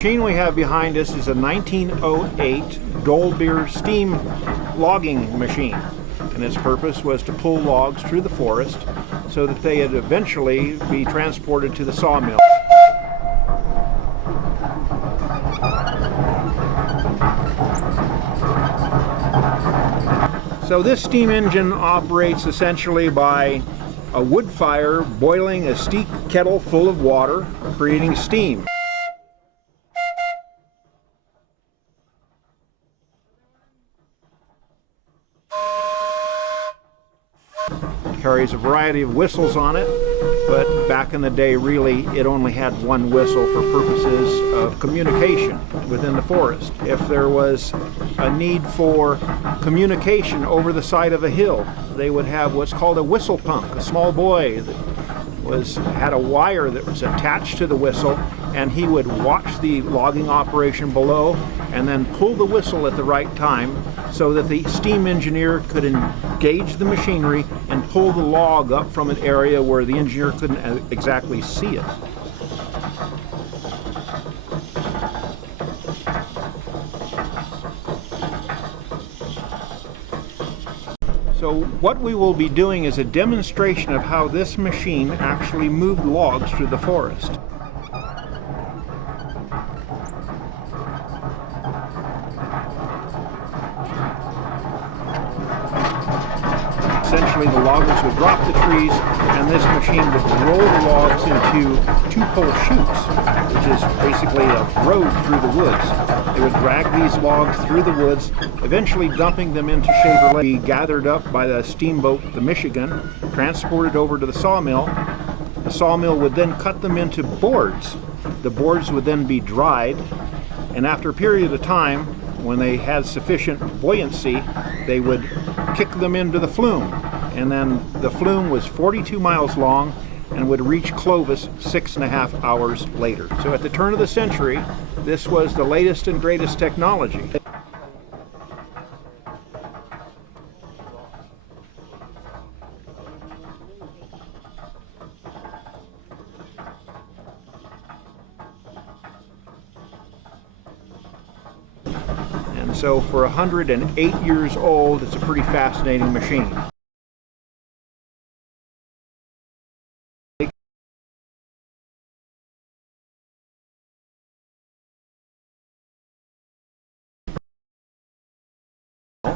The machine we have behind us is a 1908 Dolbeer steam logging machine, and its purpose was to pull logs through the forest so that they would eventually be transported to the sawmill. So this steam engine operates essentially by a wood fire boiling a steep kettle full of water, creating steam. Carries a variety of whistles on it, but back in the day really it only had one whistle for purposes of communication within the forest. If there was a need for communication over the side of a hill, they would have what's called a whistle punk, a small boy that had a wire that was attached to the whistle, and he would watch the logging operation below and then pull the whistle at the right time so that the steam engineer could engage the machinery and pull the log up from an area where the engineer couldn't exactly see it. So what we will be doing is a demonstration of how this machine actually moved logs through the forest. Essentially, the loggers would drop the trees, and this machine would roll the logs into two-pole chutes, which is basically a road through the woods. They would drag these logs through the woods, eventually dumping them into Shaver Lake, gathered up by the steamboat, the Michigan, transported over to the sawmill. The sawmill would then cut them into boards. The boards would then be dried, and after a period of time, when they had sufficient buoyancy, they would kick them into the flume. And then the flume was 42 miles long and would reach Clovis 6.5 hours later. So at the turn of the century, this was the latest and greatest technology. And so for 108 years old, it's a pretty fascinating machine.